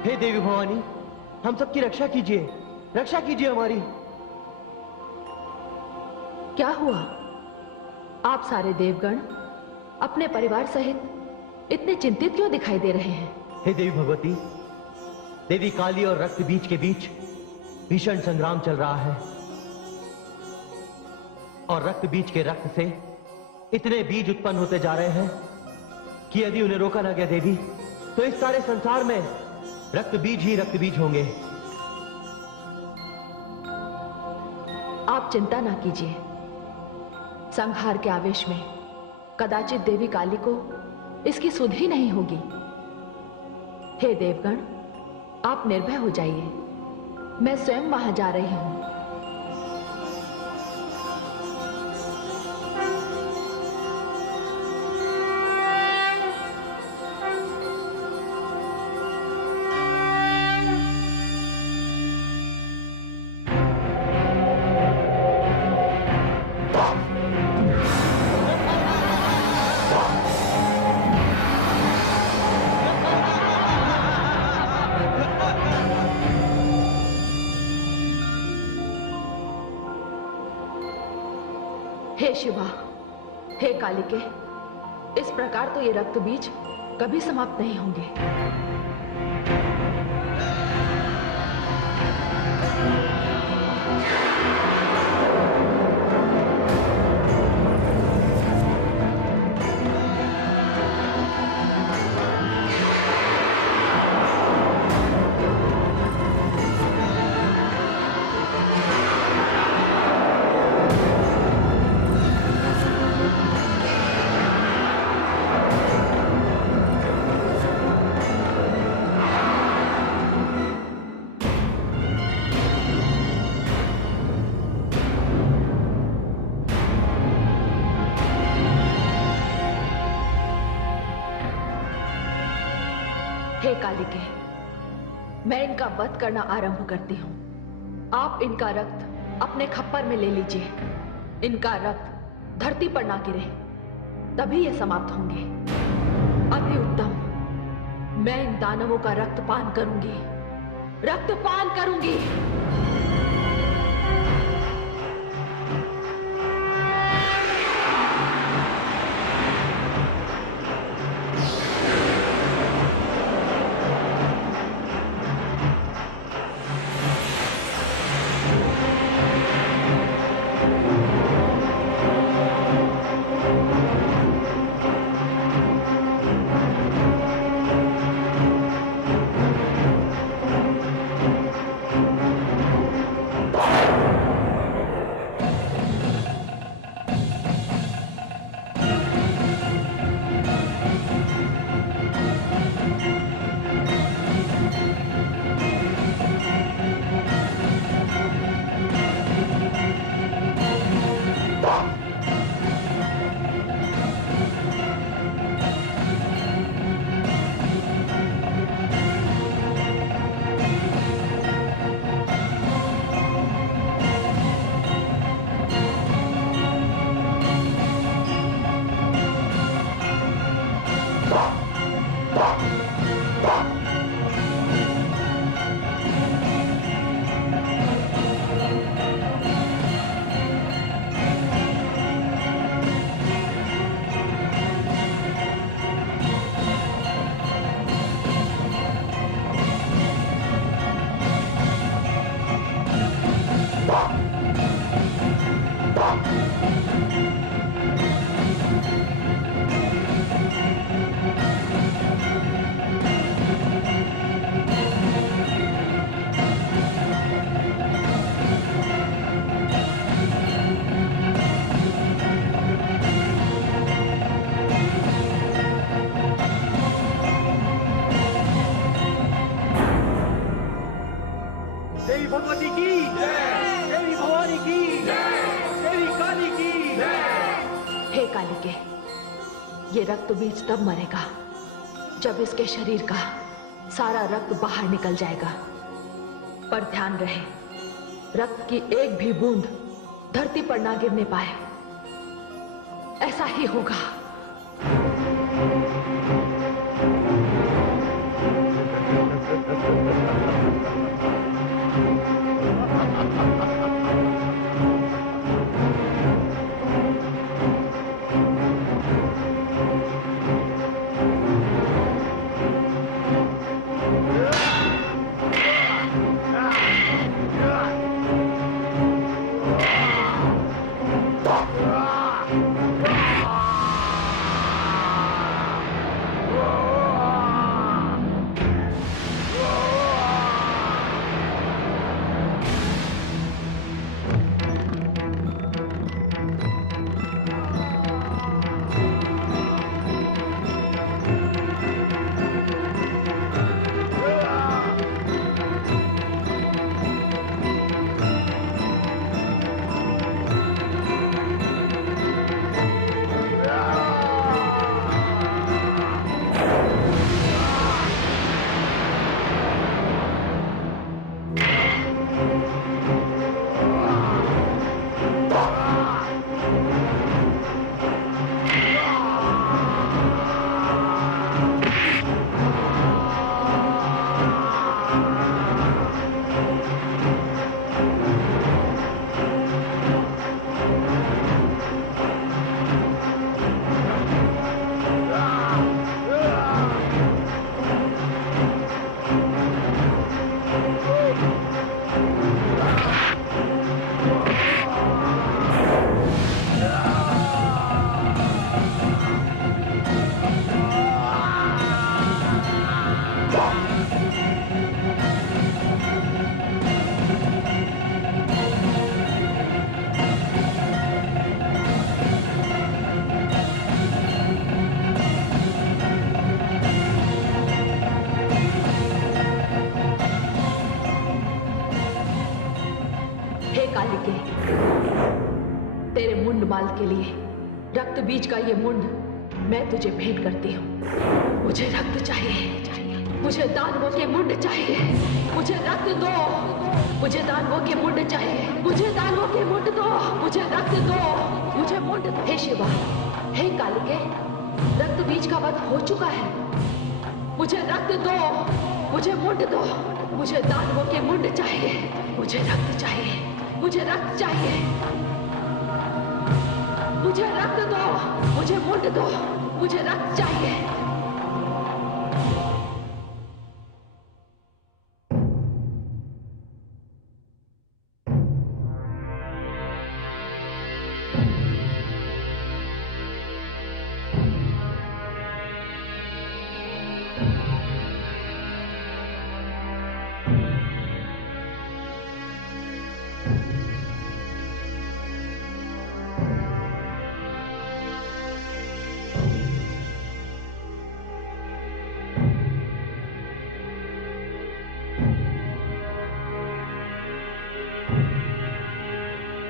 हे देवी भवानी, हम सबकी रक्षा कीजिए, रक्षा कीजिए हमारी। क्या हुआ? आप सारे देवगण अपने परिवार सहित इतने चिंतित क्यों दिखाई दे रहे हैं? हे देवी भगवती, देवी काली और रक्त बीज के बीच भीषण संग्राम चल रहा है और रक्त बीज के रक्त से इतने बीज उत्पन्न होते जा रहे हैं कि यदि उन्हें रोका ना गया देवी, तो इस सारे संसार में रक्त बीज ही रक्त बीज होंगे। आप चिंता ना कीजिए। संहार के आवेश में कदाचित देवी काली को इसकी सुध ही नहीं होगी। हे देवगण, आप निर्भय हो जाइए, मैं स्वयं वहां जा रही हूं। हे शिवा, हे कालिके, इस प्रकार तो ये रक्त बीज कभी समाप्त नहीं होंगे। हे कालिके, मैं इनका वध करना आरंभ करती हूं। आप इनका रक्त अपने खप्पर में ले लीजिए। इनका रक्त धरती पर ना गिरे, तभी ये समाप्त होंगे। अति उत्तम, मैं इन दानवों का रक्तपान करूंगी, रक्तपान करूंगी। देवी भगवती की देवी भवानी की देवी काली की। हे कालिके, ये रक्त बीज तब मरेगा जब इसके शरीर का सारा रक्त बाहर निकल जाएगा। पर ध्यान रहे, रक्त की एक भी बूंद धरती पर ना गिरने पाए। ऐसा ही होगा। कालिके, तेरे मुंड माल के लिए रक्त बीज का ये मुंड मैं तुझे भेंट करती हूँ। मुझे रक्त चाहिए, मुझे दानवों के मुंड चाहिए, मुझे रक्त दो, मुझे दानवों के मुंड चाहिए, मुझे दानवों के मुंड दो, मुझे रक्त दो, मुझे मुंड दो। हे शिवा, हे कालिके, रक्त बीज का वध हो चुका है। मुझे रक्त दो, मुझे मुंड दो, मुझे दानवों के मुंड चाहिए, मुझे रक्त चाहिए, मुझे रक्त चाहिए, मुझे रक्त दो, मुझे मुंड दो, मुझे रक्त चाहिए।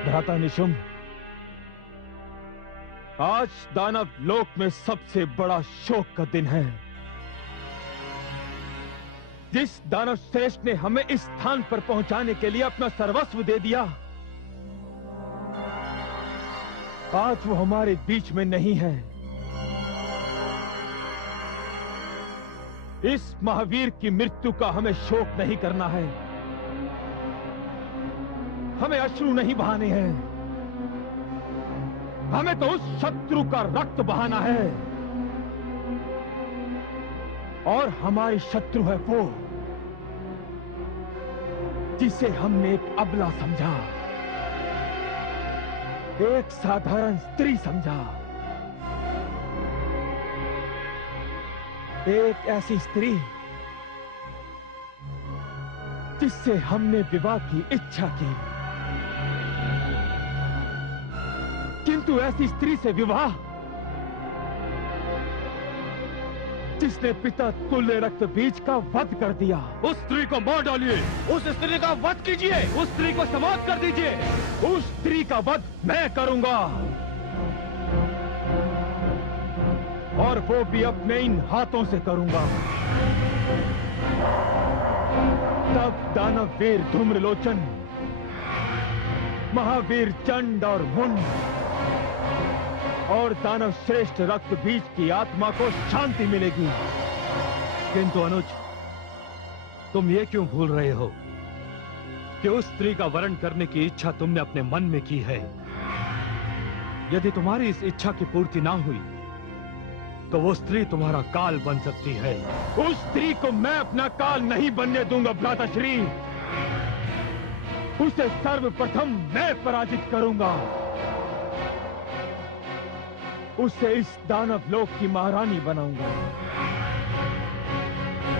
भ्राता निशुंभ, आज दानव लोक में सबसे बड़ा शोक का दिन है। जिस दानव श्रेष्ठ ने हमें इस स्थान पर पहुंचाने के लिए अपना सर्वस्व दे दिया, आज वो हमारे बीच में नहीं है। इस महावीर की मृत्यु का हमें शोक नहीं करना है, हमें अश्रु नहीं बहाने हैं, हमें तो उस शत्रु का रक्त बहाना है। और हमारी शत्रु है वो जिसे हमने एक अबला समझा, एक साधारण स्त्री समझा, एक ऐसी स्त्री जिससे हमने विवाह की इच्छा की, किंतु ऐसी स्त्री से विवाह जिसने पिता तुल्य रक्त बीज का वध कर दिया। उस स्त्री को मार डालिए, उस स्त्री का वध कीजिए, उस स्त्री को समाप्त कर दीजिए। उस स्त्री का वध मैं करूंगा, और वो भी अपने इन हाथों से करूंगा। तब दानववीर धूम्रलोचन, महावीर चंड और मुंड और दानव श्रेष्ठ रक्त बीज की आत्मा को शांति मिलेगी। किंतु अनुज, तुम ये क्यों भूल रहे हो कि उस स्त्री का वरण करने की इच्छा तुमने अपने मन में की है। यदि तुम्हारी इस इच्छा की पूर्ति ना हुई तो वो स्त्री तुम्हारा काल बन सकती है। उस स्त्री को मैं अपना काल नहीं बनने दूंगा भ्राताश्री। उसे सर्वप्रथम मैं पराजित करूंगा। उसे इस दानव लोक की महारानी बनाऊंगा।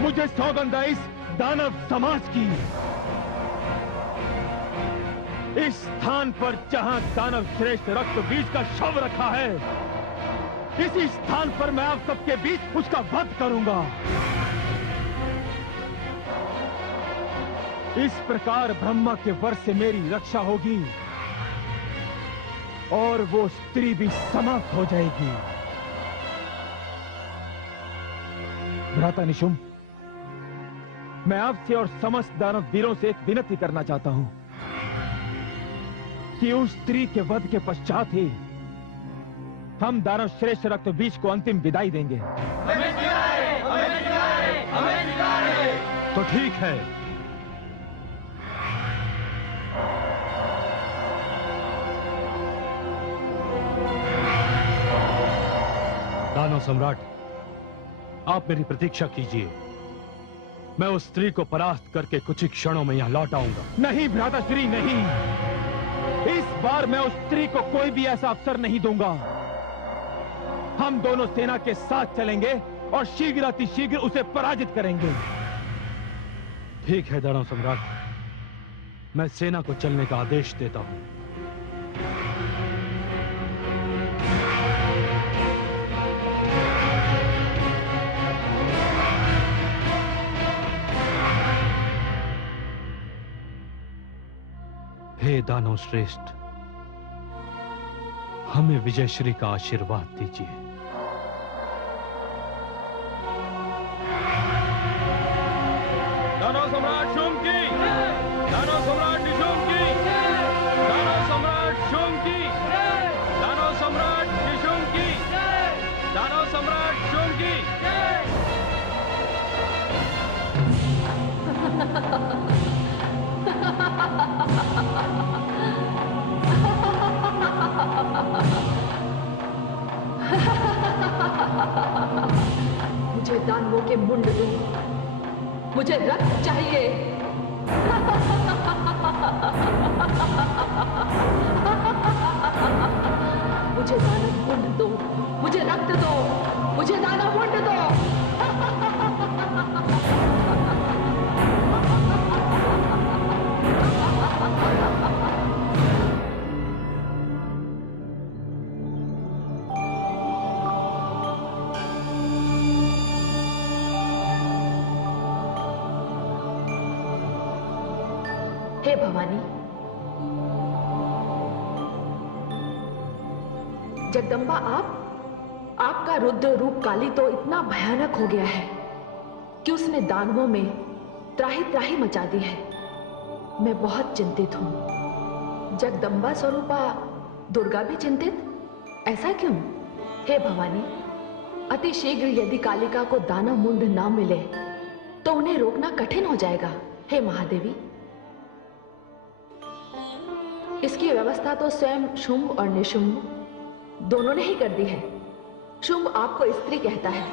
मुझे सौगंध है इस दानव समाज की। इस स्थान पर जहां दानव श्रेष्ठ रक्त बीज का शव रखा है, इसी स्थान पर मैं आप सबके बीच उसका वध करूंगा। इस प्रकार ब्रह्मा के वर से मेरी रक्षा होगी और वो स्त्री भी समाप्त हो जाएगी। भ्राता निशुंभ, मैं आपसे और समस्त दानव वीरों से एक विनती करना चाहता हूं कि उस स्त्री के वध के पश्चात ही हम दानव श्रेष्ठ रक्त बीज को अंतिम विदाई देंगे। तो ठीक है, दानव सम्राट, आप मेरी प्रतीक्षा कीजिए। मैं उस स्त्री को परास्त करके कुछ ही क्षणों में यहां लौट आऊंगा। नहीं भ्राताश्री, नहीं। इस बार मैं उस स्त्री को कोई भी ऐसा अवसर नहीं दूंगा। हम दोनों सेना के साथ चलेंगे और शीघ्र अतिशीघ्र उसे पराजित करेंगे। ठीक है दानव सम्राट, मैं सेना को चलने का आदेश देता हूं। हे दानव श्रेष्ठ, हमें विजयश्री का आशीर्वाद दीजिए। दानव सम्राट शुंभ की, दानव सम्राट निशुंभ की, दानव सम्राट शुंभ की, दानव सम्राट निशुंभ की, दानव सम्राट शुंभ की। मुझे दानवों के मुंड दो, मुझे रक्त चाहिए। मुझे दानव मुंड दो, मुझे रक्त दो, मुझे दानव मुंड दो। हे भवानी, जगदम्बा, आपका रुद्र रूप काली तो इतना भयानक हो गया है कि उसने दानवों में त्राही त्राही मचा दी है। मैं बहुत चिंतित हूं। जगदम्बा स्वरूपा दुर्गा भी चिंतित, ऐसा क्यों? हे भवानी, अति शीघ्र यदि कालिका को दानव मुंड ना मिले तो उन्हें रोकना कठिन हो जाएगा। हे महादेवी, इसकी व्यवस्था तो स्वयं शुंभ और निशुंभ दोनों ने ही कर दी है। शुंभ आपको स्त्री कहता है,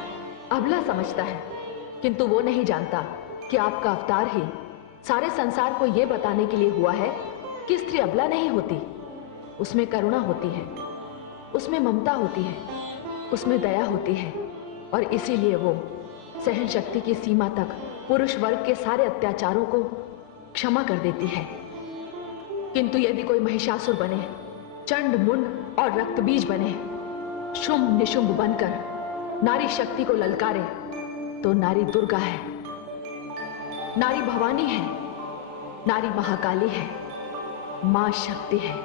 अबला समझता है, किंतु वो नहीं जानता कि आपका अवतार ही सारे संसार को यह बताने के लिए हुआ है कि स्त्री अबला नहीं होती, उसमें करुणा होती है, उसमें ममता होती है, उसमें दया होती है, और इसीलिए वो सहन शक्ति की सीमा तक पुरुष वर्ग के सारे अत्याचारों को क्षमा कर देती है। किंतु यदि कोई महिषासुर बने, चंड मुंड और रक्तबीज बने, शुंभ निशुंभ बनकर नारी शक्ति को ललकारे, तो नारी दुर्गा है, नारी भवानी है, नारी महाकाली है, मां शक्ति है।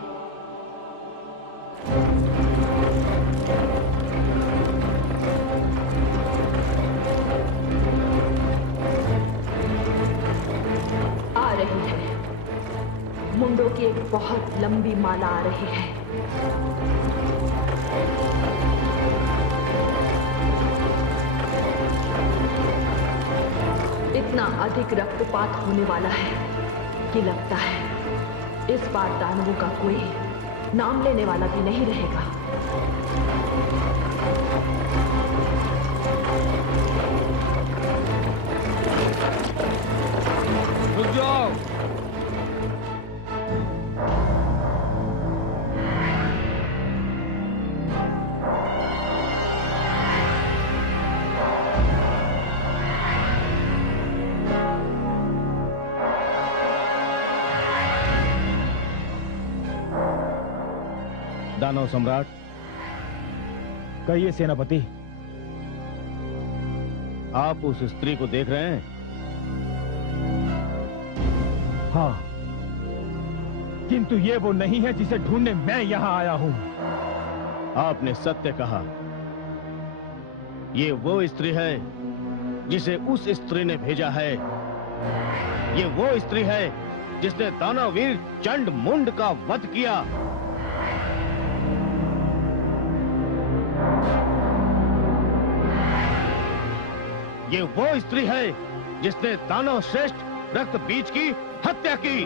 आ रही है, मुंडों की एक बहुत लंबी माला आ रही है। इतना अधिक रक्तपात होने वाला है कि लगता है इस बार दानवों का कोई नाम लेने वाला भी नहीं रहेगा। रुक जाओ। दानव सम्राट, कहिए सेनापति। आप उस स्त्री को देख रहे हैं? हाँ, किंतु ये वो नहीं है जिसे ढूंढने मैं यहां आया हूं। आपने सत्य कहा, ये वो स्त्री है जिसे उस स्त्री ने भेजा है। ये वो स्त्री है जिसने दानववीर चंड मुंड का वध किया। ये वो स्त्री है जिसने दानव श्रेष्ठ रक्तबीज की हत्या की।